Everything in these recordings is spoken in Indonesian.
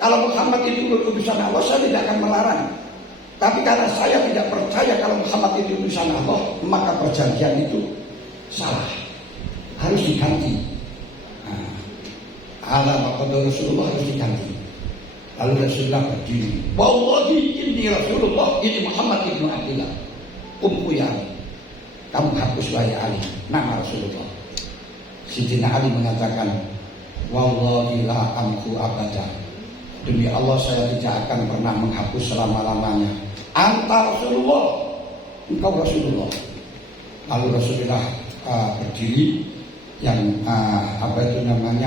Kalau Muhammad itu utusan Allah, saya tidak akan melarang. Tapi karena saya tidak percaya kalau Muhammad itu utusan Allah, maka perjanjian itu salah, harus diganti. Ala maqadur Rasulullah harus diganti. Lalu Rasulullah berdiri, wallahi inni Rasulullah, ini Muhammad ibnu Abdillah. Umku ya Ali, kamu hapus wahai Ali nama Rasulullah. Sidina Ali mengatakan, wallahi la amku abada, demi Allah saya tidak akan pernah menghapus selama-lamanya. Anta Rasulullah, engkau Rasulullah. Lalu Rasulullah berdiri, yang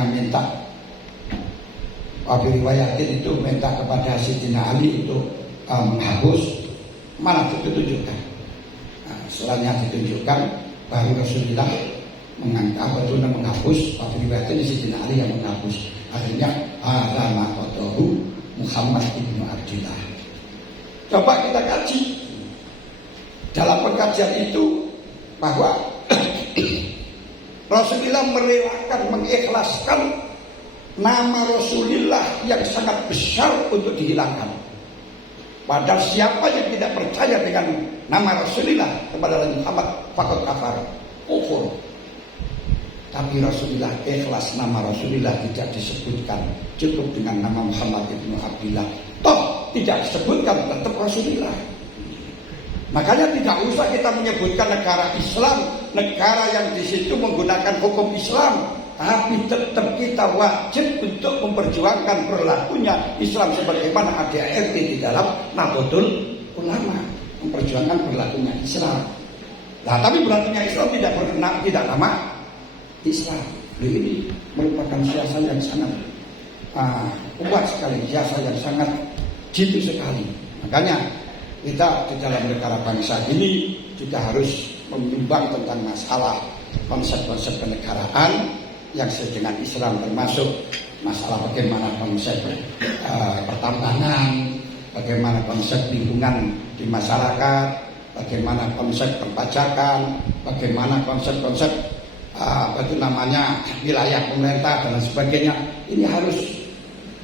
minta, riwayatin itu minta kepada Sidina Ali untuk menghapus. Mana ditunjukkan? Setelahnya ditunjukkan, baru Rasulullah menghapus. Riwayatin Sidina Ali yang menghapus. Akhirnya alama kotohu Muhammad ibnu Abdillah. Coba kita kaji dalam pengkajian itu bahwa Rasulullah merelakan, mengikhlaskan nama Rasulullah yang sangat besar untuk dihilangkan. Padahal siapa yang tidak percaya dengan nama Rasulullah kepada Muhammad faqad kafar, kufur. Tapi Rasulullah ikhlas, nama Rasulullah tidak disebutkan, cukup dengan nama Muhammad ibnu Abdillah. Toh tidak disebutkan, tetap Rasulullah. Makanya tidak usah kita menyebutkan negara Islam, negara yang di situ menggunakan hukum Islam, tapi tetap kita wajib untuk memperjuangkan berlakunya Islam sebagaimana ADART di dalam Nahdlatul Ulama, memperjuangkan berlakunya Islam. Nah, tapi berlakunya Islam tidak nama Islam. Ini merupakan siasat yang sangat kuat sekali, siasat yang sangat jitu sekali. Makanya kita di dalam negara bangsa ini juga harus menimbang tentang masalah konsep-konsep kenegaraan yang sesuai dengan Islam, termasuk masalah bagaimana konsep pertambangan, bagaimana konsep lingkungan di masyarakat, bagaimana konsep perpajakan, bagaimana konsep-konsep wilayah pemerintah dan sebagainya. Ini harus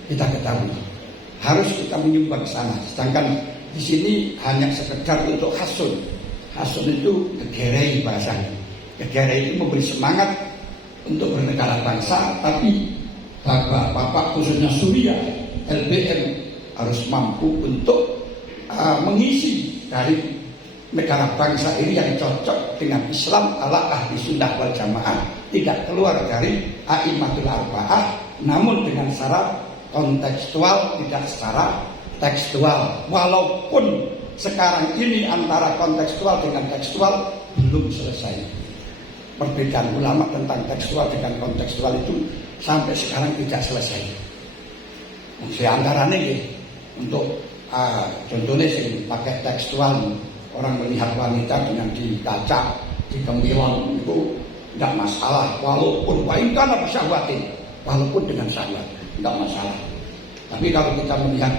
kita ketahui, harus kita menyumbang sana. Sedangkan di sini hanya sekedar untuk hasun. Hasun itu kegerei bahasanya. Kegerei itu memberi semangat untuk bernegara bangsa, tapi bapak khususnya Surya, LBM harus mampu untuk mengisi dari negara bangsa ini yang cocok dengan Islam ala ahli sunnah wal jamaah, tidak keluar dari a'immatul arba'ah, namun dengan syarat kontekstual, tidak secara tekstual. Walaupun sekarang ini antara kontekstual dengan tekstual belum selesai. Perbedaan ulama tentang tekstual dengan kontekstual itu sampai sekarang tidak selesai. Seantaranya untuk contohnya sih pakai tekstual, orang melihat wanita dengan di kaca, di kemilan itu tidak masalah. Walaupun waingkana bersyahwatin, walaupun dengan syahwat tidak masalah. Tapi kalau kita melihat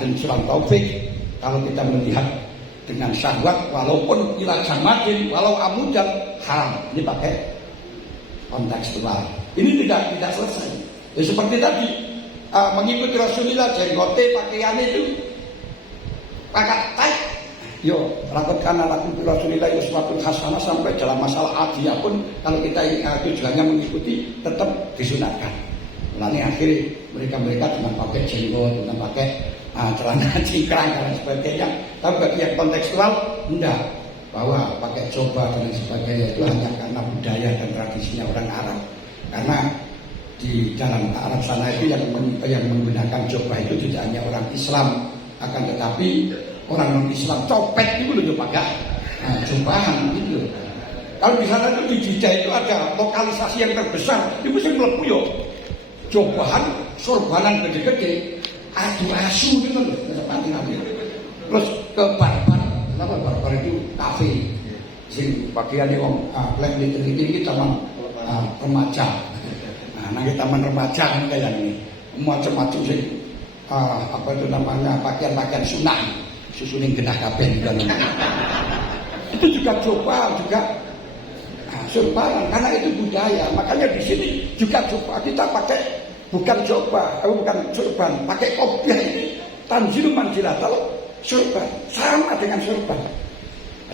dan surah Taufik, kalau kita melihat dengan syahwat, walaupun ila jamadin, walau amudan, haram. Ini pakai kontekstual. Ini tidak selesai. Ya, seperti tadi mengikuti Rasulullah, jenggote pakaian itu pakai tight. Yo, lakukan Rasulullah uswatun hasanah, sampai dalam masalah adiyah pun kalau kita tujuannya mengikuti tetap disunatkan. Lalu akhirnya mereka dengan pakai jenggot, dengan pakai celana cingkrang dan sebagainya. Tapi bagi yang kontekstual enggak, bahwa pakai jubah dan sebagainya itu hanya karena budaya dan tradisinya orang Arab. Karena di dalam Arab sana itu yang menggunakan jubah itu tidak hanya orang Islam, akan tetapi orang non Islam copet itu loh pakai jubahan gitu. Kalau di sana itu di Jeddah itu ada lokalisasi yang terbesar, itu mesti melepuh yo. Jubahan sorbanan gede-gede, adu asu gitu loh, terus ke barbar. Kenapa barbar itu kafe? Sing bagiannya wong lek diteliti taman remaja. Nah, nanti taman remaja kan kayak ini, macam-macam sih. Apa itu namanya, pakaian-pakaian sunnah, susunin genah kabeh juga. Itu juga coba juga surbanan, karena itu budaya. Makanya di sini juga coba kita pakai bukan coba, bukan surban, pakai kopiah ini tanzilu manzilatal surban, sama dengan surban.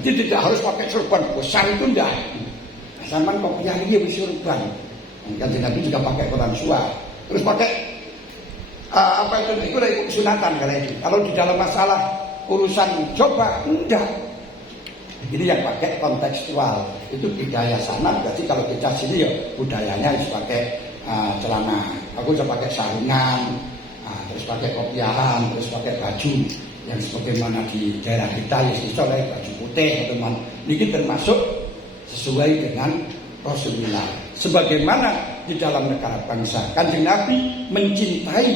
Jadi tidak harus pakai surban besar itu enggak. Sama kopiah ini lebih surban. Kan Nabi juga pakai Quran suara. Terus pakai apa itu dari kesunatan kali itu. Kalau di dalam masalah urusan coba enggak. Ini yang pakai kontekstual itu budaya sana. Berarti kalau kita sini ya budayanya harus pakai celana. Aku bisa pakai sarungan, terus pakai kopiahan, terus pakai baju yang sebagaimana di daerah kita ya misalnya baju putih teman. Ini termasuk sesuai dengan Rasulullah. Sebagaimana di dalam negara bangsa, Kanjeng Nabi mencintai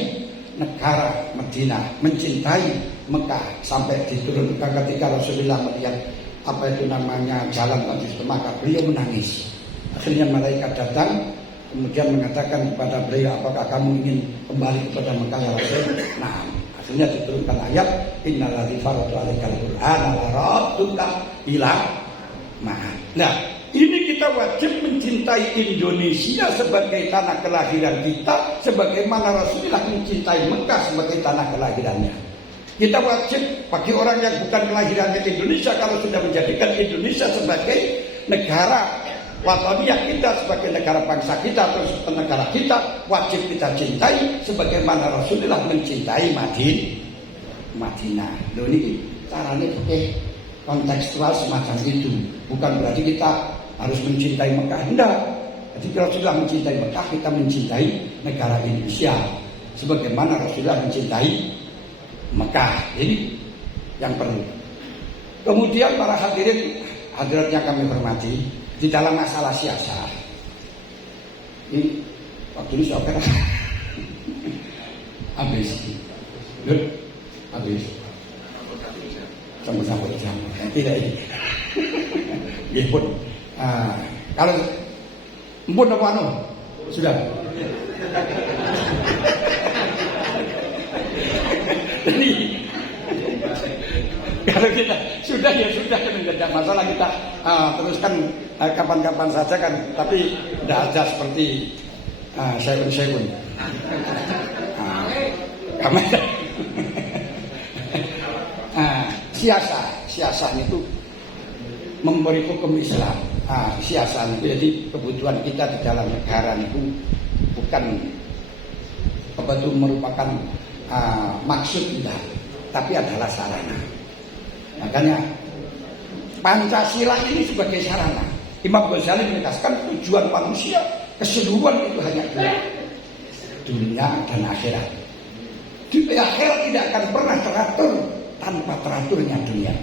negara Madinah, mencintai Mekah sampai diturunkan ketika Rasulullah melihat apa itu namanya jalan menuju ke Mekah, beliau menangis. Akhirnya malaikat datang kemudian mengatakan kepada beliau, apakah kamu ingin kembali kepada Mekah ya Rasul? Nah, akhirnya diturunkan ayat innalladzi farada 'alaikal qur'ana laradduka ila ma'ad. Nah, ini kita wajib mencintai Indonesia sebagai tanah kelahiran kita, sebagaimana Rasulullah mencintai Mekah sebagai tanah kelahirannya. Kita wajib bagi orang yang bukan kelahirannya Indonesia, kalau sudah menjadikan Indonesia sebagai negara wataniyah kita, sebagai negara bangsa kita atau negara kita, wajib kita cintai sebagaimana Rasulullah mencintai Madinah. Loh ini caranya pakai kontekstual semacam itu. Bukan berarti kita harus mencintai Mekah, enggak. Jadi Rasulullah mencintai Mekah, kita mencintai negara Indonesia sebagaimana Rasulullah mencintai Mekah. Ini yang perlu. Kemudian para hadirat yang kami hormati, di dalam masalah siasat ini waktu ini saya kira habis sampai jam tidak ini ya pun kalau empun apa anu sudah jadi kalau kita sudah ya sudah, tidak masalah, kita teruskan kapan-kapan saja kan, tapi tidak ada seperti Syai'un. Siasat itu memberi hukum Islam. Siasat itu jadi kebutuhan kita di dalam negara itu bukan betul merupakan maksud kita, tapi adalah sarana. Makanya Pancasila ini sebagai sarana. Imam Ghazali menegaskan tujuan manusia keseluruhan itu hanya dua, dunia dan akhirat. Di akhirat tidak akan pernah teratur tanpa teraturnya dunia.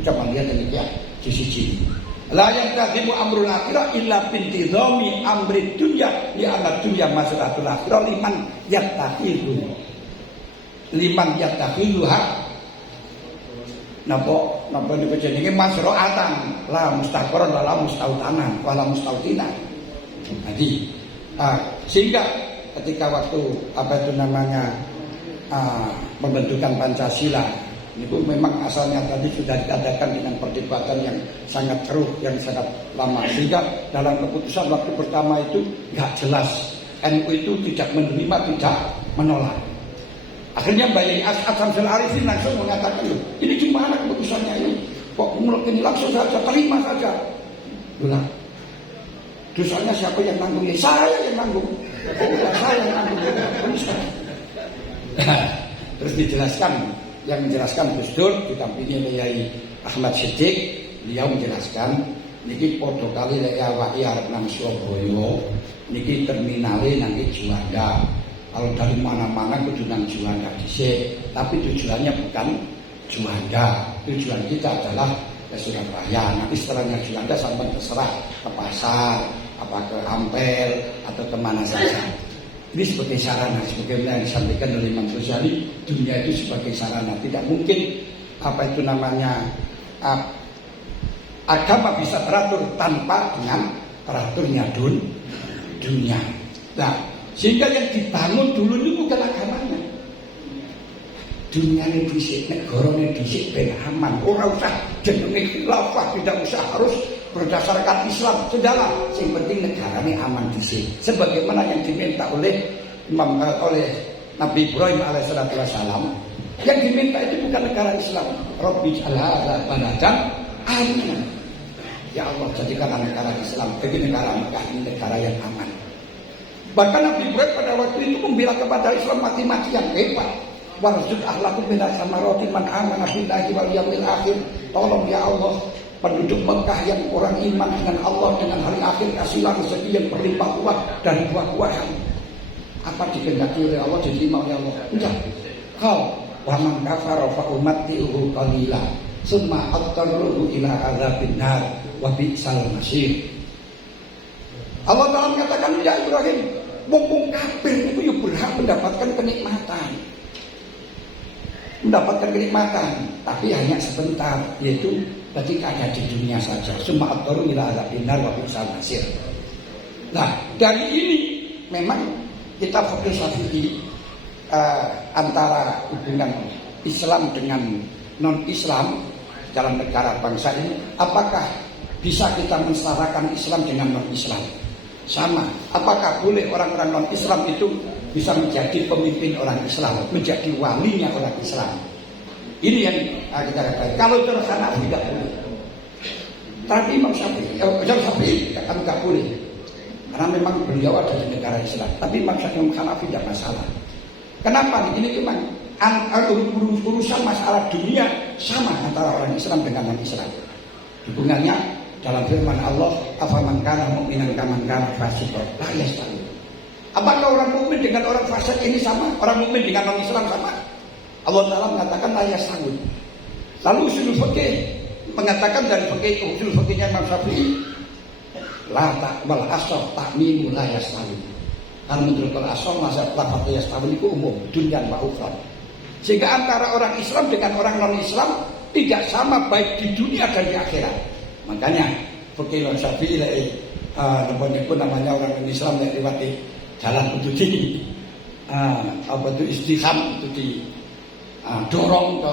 Coba lihat ini ya, sisi la yang tadimu amrul akhirah illa bintidhami amrid dunya li anna dunya maslahatul akhirah liman yattaqiluha. Napa niku jenenge masro'atan la mustaqarran la mustautanan wala mustautina. Jadi sehingga ketika waktu apa itu namanya pembentukan Pancasila itu memang asalnya tadi sudah dikatakan dengan perdebatan yang sangat keruh, yang sangat lama, sehingga dalam keputusan waktu pertama itu nggak jelas, NU itu tidak menerima, tidak menolak. Akhirnya Mbak Yai As'ad Syamsul Arifin langsung mengatakan, ini gimana keputusannya ini? Kok mulai ini langsung saja, terima saja. Bilang, dosanya siapa yang nanggung? Ya saya yang nanggung. Saya yang nanggung. Terus dijelaskan, yang menjelaskan Gus Dur didampingi oleh Yai Ahmad Siddiq, beliau menjelaskan, niki podo kali lek awake arep nang Surabaya, niki terminale nang Juanda. Kalau dari mana-mana kudu nang Juanda dhisik, tapi tujuannya bukan Juanda. Tujuan kita adalah ke Surabaya. Nanti setelahnya Juanda sampai terserah ke pasar, apa ke Ampel atau kemana saja. Ini sebagai sarana, sebagaimana yang disampaikan oleh Imam Ghazali, dunia itu sebagai sarana. Tidak mungkin apa itu namanya agama bisa teratur tanpa dengan teraturnya dunia. Nah, sehingga yang dibangun dulu itu bukan agamanya. Dunia ini disik, negara ini disik, ben aman. Orang usah jenenge khilafah, tidak usah harus berdasarkan Islam. Sudahlah, yang penting negara ini aman disik. Sebagaimana yang diminta oleh oleh Nabi Ibrahim alaihissalam, yang diminta itu bukan negara Islam. Rabbi ij'alha baladan aminan. Ya Allah, jadikanlah negara Islam, jadi negara Mekah ini negara yang aman. Bahkan Nabi Ibrahim pada waktu itu membela kepada Islam mati-matian, hebat. Warzuq ahlakum minas samarati man amana billahi wal yaumil akhir. Tolong ya Allah, penduduk Mekah yang orang iman dengan Allah dengan hari akhir, kasihlah rezeki yang berlimpah ruah dan buah-buahan. Apa dikehendaki oleh Allah diterima oleh Allah? Enggak. Kau wa man kafara fa umatti'uhu qalila summa attaruhu ila adzabin nar wa bi'sal masir. Allah Ta'ala mengatakan, ya Ibrahim, wong kafir itu ya berhak mendapatkan kenikmatan. Mendapatkan kenikmatan, tapi hanya sebentar, yaitu ketika ada di dunia saja. Summa attaruhu ila adzabin nar wa bi'sal masir. Nah, dari ini memang kita fokus di antara hubungan Islam dengan non-Islam dalam negara bangsa ini, apakah bisa kita mensetarakan Islam dengan non-Islam? Sama. Apakah boleh orang-orang non-Islam itu bisa menjadi pemimpin orang Islam, menjadi walinya orang Islam? Ini yang kita katakan. Kalau terus Hanafi tidak boleh. Tapi Imam Syafi'i kata tidak boleh. Karena memang beliau ada di negara Islam. Tapi Imam Hanafi tidak masalah. Kenapa? Ini memang urusan masalah dunia sama antara orang Islam dengan non-Islam. Hubungannya dalam firman Allah, afaman kana mu'minan kaman kana fasiqan la yastawi. Apakah orang mukmin dengan orang fasik ini sama? Orang mukmin dengan non-Islam sama? Allah Ta'ala mengatakan la yastawi. Lalu usul fikih mengatakan dari fikih usul fikihnya Imam Syafi'i, la taqbal asal ta'mimu la yastawi. Kalau menurut al-asal masa lafaz yastawi itu umum, dunia wa ukhra. Sehingga antara orang Islam dengan orang non-Islam tidak sama baik di dunia dan di akhirat. Makanya fikih Imam Syafi'i namanya orang Islam yang lewati jalan untuk di istiham, itu di dorong ke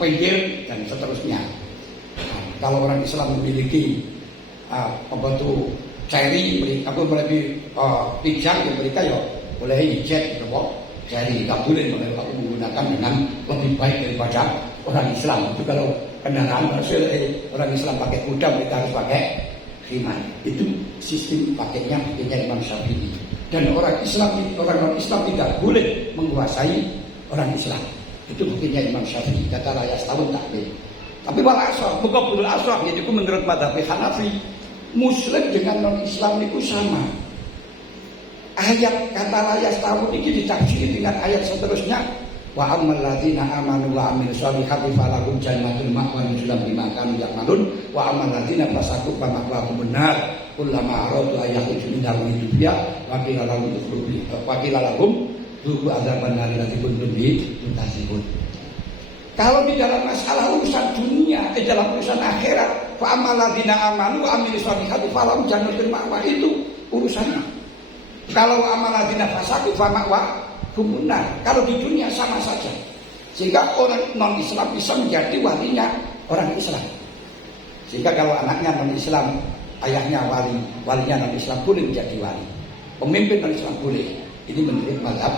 pinggir dan seterusnya. Kalau orang Islam memiliki cari, aku lebih pijak ya mereka ya boleh hijab gitu kok. Jadi tak boleh aku menggunakan dengan lebih baik daripada orang Islam. Itu kalau kendaraan orang Islam pakai kuda, mereka harus pakai khimar. Itu sistem pakainya Imam Syafi'i. Dan orang Islam, orang non Islam tidak boleh menguasai orang Islam. Itu buktinya Imam Syafi'i. Kata layas tahun takbir. Tapi wal asraf, mukabul asraf, yaitu menurut madhab Hanafi, Muslim dengan non Islam itu sama. Ayat kata layas tahun ini ditafsiri dengan ayat seterusnya. Wa ammal ladzina amanu wa amilus solihati falahum jannatul ma'wa nuzulan bima kanu ya'malun wa ammal ladzina fasaqu fa ma'wahum nar kullama aradu ayakhruju minal dunya wa qila lahum dhuqu adzaban nar allati kuntum bihi tukadzibun. Kalau di dalam masalah urusan dunia, dalam urusan akhirat, fa ammal ladzina amanu wa amilus solihati falahum jannatul ma'wa, itu urusannya. Kalau amal ladzina fasaqu fa ma'wa benar, kalau di dunia sama saja. Sehingga orang non-Islam bisa menjadi walinya orang Islam. Sehingga kalau anaknya non-Islam, ayahnya walinya non-Islam boleh menjadi wali. Pemimpin non-Islam boleh. Ini menurut mazhab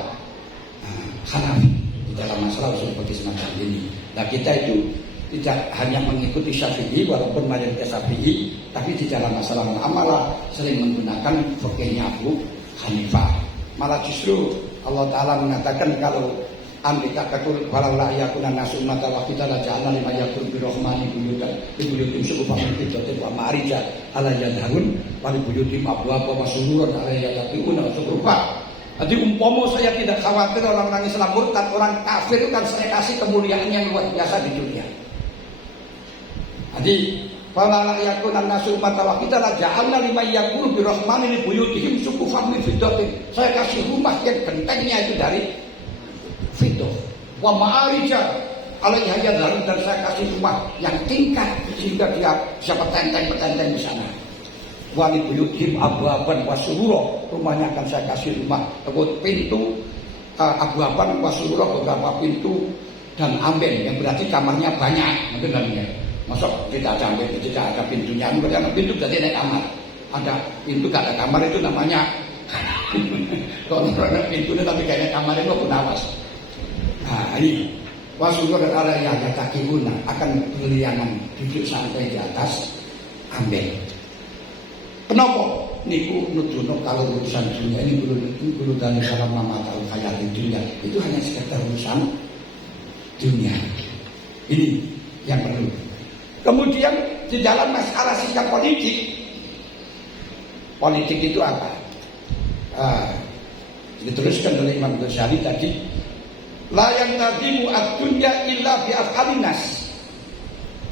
Hanafi di dalam masalah usul fikih semacam ini. Nah, kita itu tidak hanya mengikuti Syafi'i walaupun mayoritas Syafi'i, tapi di dalam masalah muamalah sering menggunakan fikihnya Abu Hanifah. Malah justru Allah Ta'ala mengatakan kalau Amerika katul walaula yakuna nasu mata wa kita la ja'alna lima yakul bi rahmani buyutan buyutin subuh min fiddatin wa ma'arija ala yadhun wa buyutim abwaaba wa sururun ala yadhun wa surufa. Jadi umpama saya tidak khawatir orang-orang Islam murtad, orang kafir itu kan saya kasih kemuliaan yang luar biasa di dunia. Jadi walaula yakuna nasu mata wa kita la ja'alna lima yakul bi rahmani buyutihim subuh min fiddatin. Saya kasih rumah yang gentengnya itu dari fiddah wa ma'arija alaiha yadhun, dan saya kasih rumah yang tingkat sehingga dia bisa petenteng di sana. Wa li buyutihim abwaban wa surura, rumahnya akan saya kasih rumah pintu abwaban wa surura, beberapa pintu dan amben, yang berarti kamarnya banyak. Mungkin namanya masuk tidak ada amben, tidak ada pintunya, karena pintu berarti ada kamar. Ada pintu gak ada kamar itu namanya Kok nongkrong pintunya tapi kayaknya kamarnya kok penawas. Nah ini wasyukur ala yang yatakibuna akan berliangan duduk santai di atas ambek. Kenapa? Niku nuduno kalau urusan dunia ini guru dan salam mama tahu khayal di dunia itu hanya sekedar urusan dunia. Ini yang perlu. Kemudian di dalam masalah sikap politik itu apa? Diteruskan oleh Imam Ghazali tadi, la yang nadimu ad-dunya illa bi af'alinas.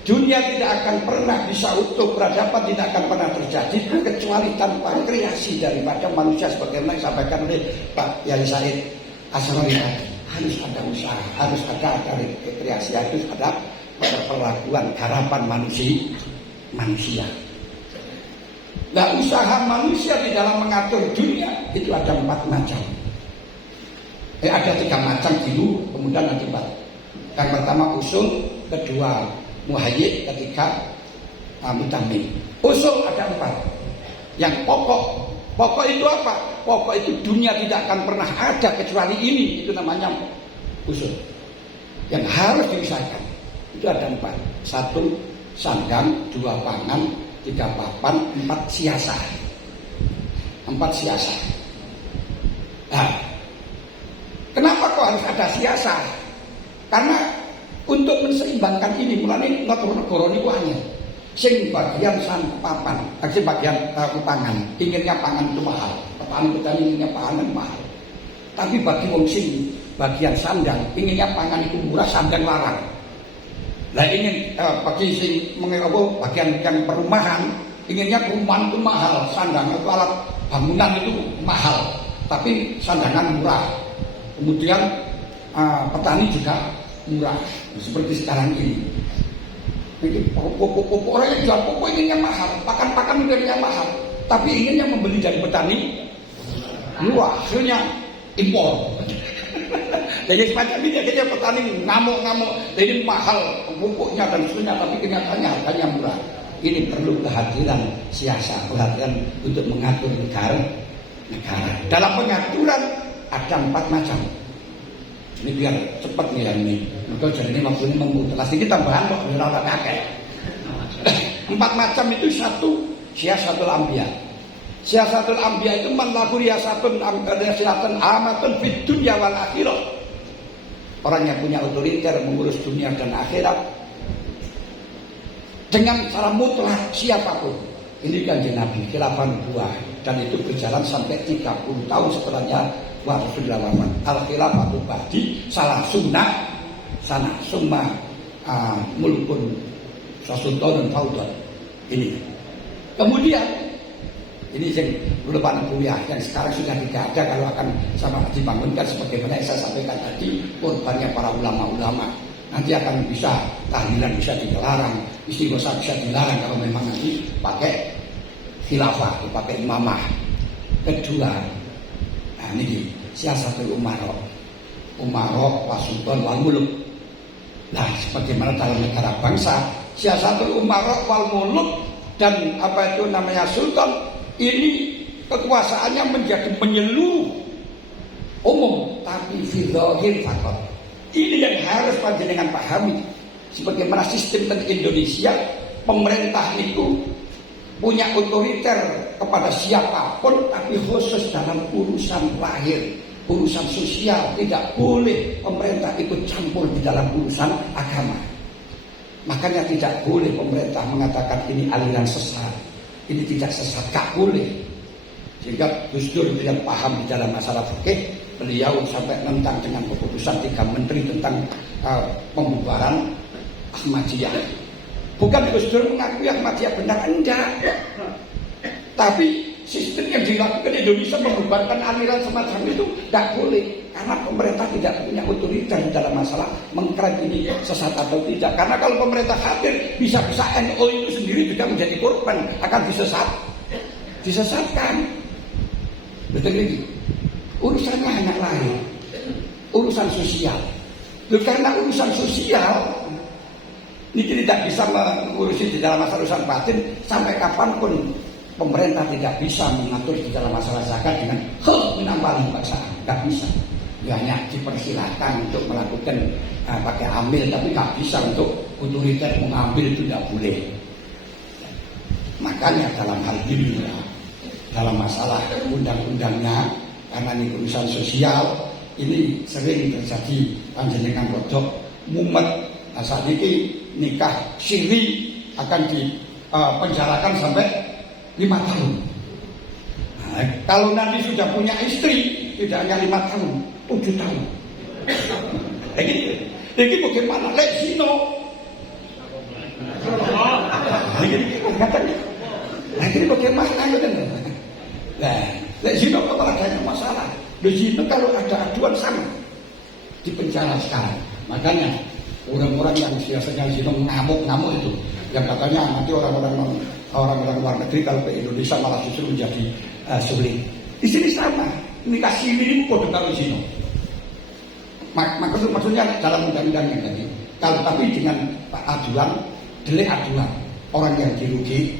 Dunia tidak akan pernah bisa utuh, peradaban tidak akan pernah terjadi kecuali tanpa kreasi daripada manusia sebagaimana disampaikan oleh Pak Yai Said Asrori tadi. Harus ada usaha, harus ada kreasi, harus ada perlakuan harapan manusia. Nah, usaha manusia di dalam mengatur dunia itu ada 4 macam. Ada 3 macam dulu, kemudian nanti 4. Yang pertama usul, kedua muhayyid, ketiga mutamim. Usul ada 4. Yang pokok itu apa? Pokok itu dunia tidak akan pernah ada kecuali ini. Itu namanya usul. Yang harus diusahakan itu ada 4. 1 sandang, 2 pangan, 3 papan, 4 siasat. 4 siasat. Nah, kenapa kok harus ada siasat? Karena untuk menseimbangkan ini, mulanya negara ini banyak. Sing bagian papan, sing bagian pangan, inginnya pangan itu mahal. Petani inginnya pangan mahal. Tapi bagi wong sing bagian sandang, inginnya pangan itu murah, sandang larang. Nah ingin bagi sing bagian yang perumahan, inginnya perumahan itu mahal, sandang itu alat bangunan itu mahal, tapi sandangan murah. Kemudian petani juga murah, seperti sekarang ini. Pokok orang yang jual pokok inginnya mahal, pakan inginnya mahal, tapi inginnya membeli dari petani murah, akhirnya impor. Jadi semacam ini akhirnya petani ngamuk-ngamuk, jadi mahal pupuknya dan seterusnya, tapi kenyataannya harganya murah. Ini perlu kehadiran siasat, kehadiran untuk mengatur negara. Dalam pengaturan ada 4 macam. Ini biar cepat nih yang ini. Maka jadi ini waktu ini memutus. Ini tambahan kok ora kakek. 4 macam itu. 1 siasatul anbiya. Siasatul anbiya itu man lahu riyasatun amatun fid dunya wal akhirah. Orang yang punya otoriter mengurus dunia dan akhirat dengan cara mutlak siapapun. Ini Kanjeng Nabi khilafah nubuwah dan itu berjalan sampai 30 tahun setelahnya Rasulullah wafat. Al-khilafatu ba'di salah sunnah sana summa mulkun sasultanun faudon. Ini. Kemudian ini yang lepas kuliah yang sekarang sudah tidak ada kalau akan sama dibangunkan sebagaimana yang saya sampaikan tadi, korbannya para ulama-ulama. Nanti akan bisa tahlilan bisa dilarang, istighosah bisa dilarang kalau memang nanti pakai khilafah, pakai imamah. Kedua, nah ini siasatul umarok wasultan wal muluk. Nah, sebagaimana dalam negara bangsa, siasatul umarok wal muluk dan apa itu namanya sultan, ini kekuasaannya menjadi menyeluruh umum, tapi fidzahir fakot. Ini yang harus panjenengan pahami. Sebagaimana sistem Indonesia, pemerintah itu punya otoriter kepada siapapun, tapi khusus dalam urusan lahir, urusan sosial. Tidak boleh pemerintah ikut campur di dalam urusan agama. Makanya tidak boleh pemerintah mengatakan ini aliran sesat, ini tidak sesat, gak boleh. Sehingga Gus Dur yang paham di dalam masalah fikih, beliau sampai nentang dengan keputusan 3 menteri tentang pembubaran Ahmadiyah. Bukan Gus Dur mengakui Ahmadiyah benar, enggak. Tapi sistem yang dilakukan Indonesia membubarkan aliran semacam itu tidak boleh. Karena pemerintah tidak punya otoritas dalam masalah mengklaim ini sesat atau tidak. Karena kalau pemerintah hadir, bisa-bisa NU itu sendiri juga menjadi korban, akan disesatkan. Betul ini. Urusannya hanya lain, urusan sosial. Karena urusan sosial ini tidak bisa mengurusi di dalam masalah urusan batin sampai kapanpun pemerintah tidak bisa mengatur di dalam masalah zakat dengan minamwali paksa, nggak bisa. Ya hanya dipersilakan untuk melakukan pakai ambil, tapi nggak bisa untuk otoriter mengambil, itu tidak boleh. Makanya dalam hal ini dalam masalah undang-undangnya, karena ini urusan sosial, ini sering terjadi panjenengan rodok mumet. Nah, saat ini nikah siri akan dipenjarakan sampai 5 tahun. Nah, kalau nanti sudah punya istri, tidak hanya 5 tahun, 7 tahun. Ini bagaimana? Lek zino. Ini bagaimana? Nah, lek zino kalau ada masalah. Lek zino kalau ada aduan sama, dipenjara sekarang. Makanya orang-orang yang biasanya zino ngamuk-ngamuk itu, yang katanya nanti orang-orang luar negeri kalau ke Indonesia malah justru menjadi sulit. Di sini sama, nikah siri ini kode kalau zino. Maksudnya dalam undang-undang yang tadi. Kalau tapi dengan aduan, delik aduan, orang yang dirugikan.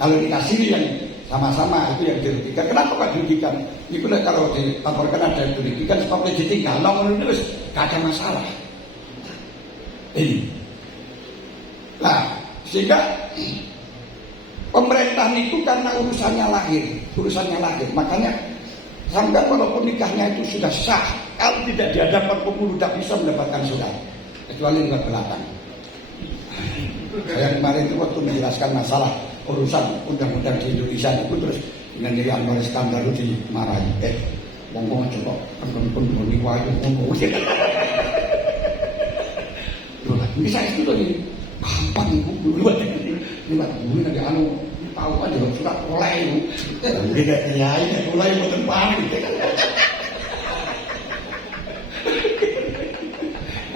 Kalau nikah siri yang sama-sama itu yang dirugikan. Kenapa Pak dirugikan? Itu kalau dilaporkan ada yang dirugikan sebabnya ditinggal. Terus gak ada masalah. Ini. Nah, sehingga pemerintah itu karena urusannya lahir. Makanya sampai walaupun nikahnya itu sudah sah, kalau tidak di hadapan pemuluh tidak bisa mendapatkan surat, kecuali luar belakang. Saya kemarin itu waktu menjelaskan masalah urusan undang-undang di Indonesia itu, terus dengan Yai Anwar Iskandar itu dimarahi. Ngomong aja kok, pun boni wayu ngomong. Ini saya itu lagi gampang duluan ini nanti tahu aja surat mulai itu. Tidak Yai mulai boten panik.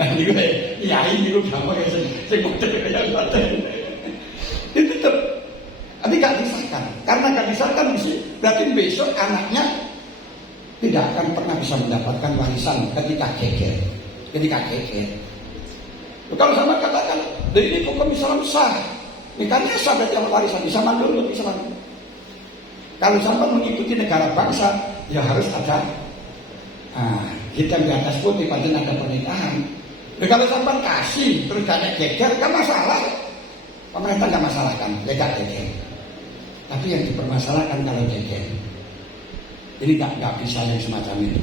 Ini Yai itu gampang ya sing boten kaya ngoten. Itu tetap tapi gak disahkan. Karena gak disahkan berarti besok anaknya tidak akan pernah bisa mendapatkan warisan ketika geger. Kalau sama katakan, ini hukum Islam sah. Nikahnya sah berarti warisan di zaman dulu Islam. Kalau sampai mengikuti negara bangsa, ya harus ada hitam di atas putih pada ada pernikahan. Nah, kalau sampai kasih terus ada geger, kan masalah. Pemerintah nggak masalahkan, tidak geger. Tapi yang dipermasalahkan kalau geger, ini nggak bisa yang semacam ini.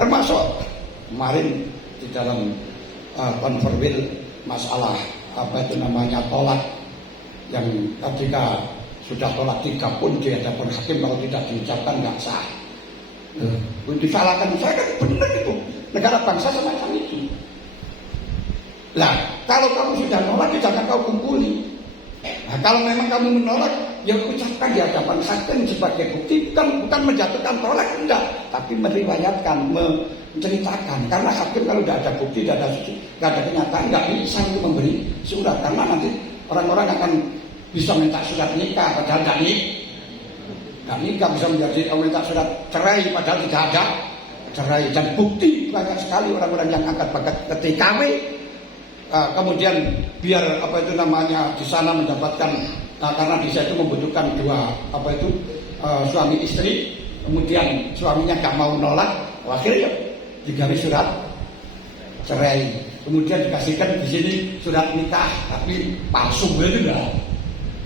Termasuk kemarin di dalam konferensi masalah apa itu namanya tolak, yang ketika sudah tolak 3 pun di hadapan hakim kalau tidak diucapkan nggak sah. Disalahkan saya kan benar itu, negara bangsa semacam itu. Lah kalau kamu sudah nolak jangan kau kumpuli. Nah, kalau memang kamu menolak, ya ucapkan di hadapan hakim sebagai bukti, bukan menjatuhkan tolak, enggak, tapi meriwayatkan, menceritakan. Karena hakim kalau tidak ada bukti, tidak ada kenyataan, nggak bisa memberi surat. Karena nanti orang-orang akan bisa minta surat nikah, padahal nggak nikah, bisa menjadi minta surat cerai, padahal tidak ada cerai. Dan bukti banyak sekali orang-orang yang angkat bakat ke TKW. Kemudian biar apa itu namanya di sana mendapatkan karena di sana itu membutuhkan 2 suami istri, kemudian suaminya gak mau nolak, akhirnya digaris surat cerai, kemudian dikasihkan di sini surat nikah tapi palsu gitu lah.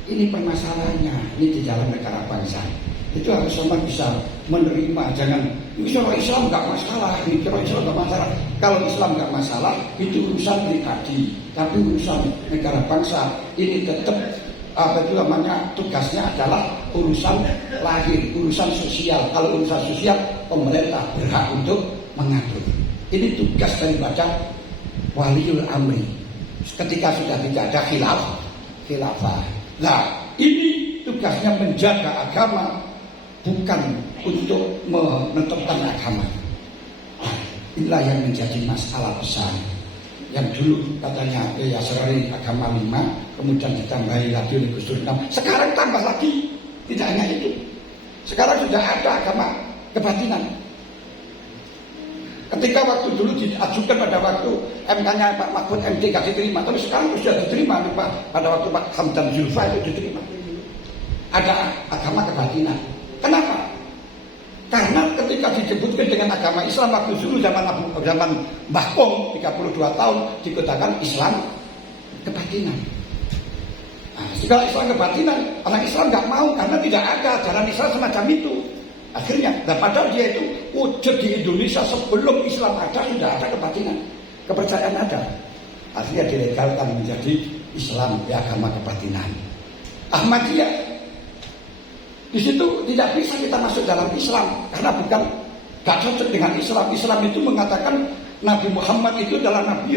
Ini permasalahannya, ini di dalam negara bangsa. Itu harus semua bisa menerima, jangan ini kalau Islam nggak masalah, ini kalau Islam nggak masalah. Kalau Islam nggak masalah, itu urusan pribadi. Tapi urusan negara bangsa ini tetap apa itu namanya tugasnya adalah urusan lahir, urusan sosial. Kalau urusan sosial, pemerintah berhak untuk mengatur. Ini tugas daripada waliul amri. Ketika sudah tidak ada khilafah. Nah, ini tugasnya menjaga agama, bukan untuk menetapkan agama. Inilah yang menjadi masalah besar. Yang dulu katanya ya serari agama 5, kemudian ditambahi lagi oleh Gus Dur 6. Sekarang tambah lagi, tidak hanya itu. Sekarang sudah ada agama kebatinan. Ketika waktu dulu diajukan pada waktu MK-nya Pak Mahfud MD gak diterima, tapi sekarang sudah diterima Pak, pada waktu Pak Hamdan Zulfa itu diterima. Ada agama kebatinan. Kenapa? Karena ketika disebutkan dengan agama Islam waktu dulu zaman Mbah Pong 32 tahun dikatakan Islam kebatinan. Nah, segala Islam kebatinan, orang Islam nggak mau karena tidak ada ajaran Islam semacam itu. Akhirnya, padahal dia itu wujud di Indonesia sebelum Islam ada sudah ada kebatinan, kepercayaan ada. Akhirnya dilegalkan menjadi Islam, agama kebatinan. Ahmadiyah di situ tidak bisa kita masuk dalam Islam karena bukan gak cocok dengan Islam. Islam itu mengatakan Nabi Muhammad itu adalah Nabi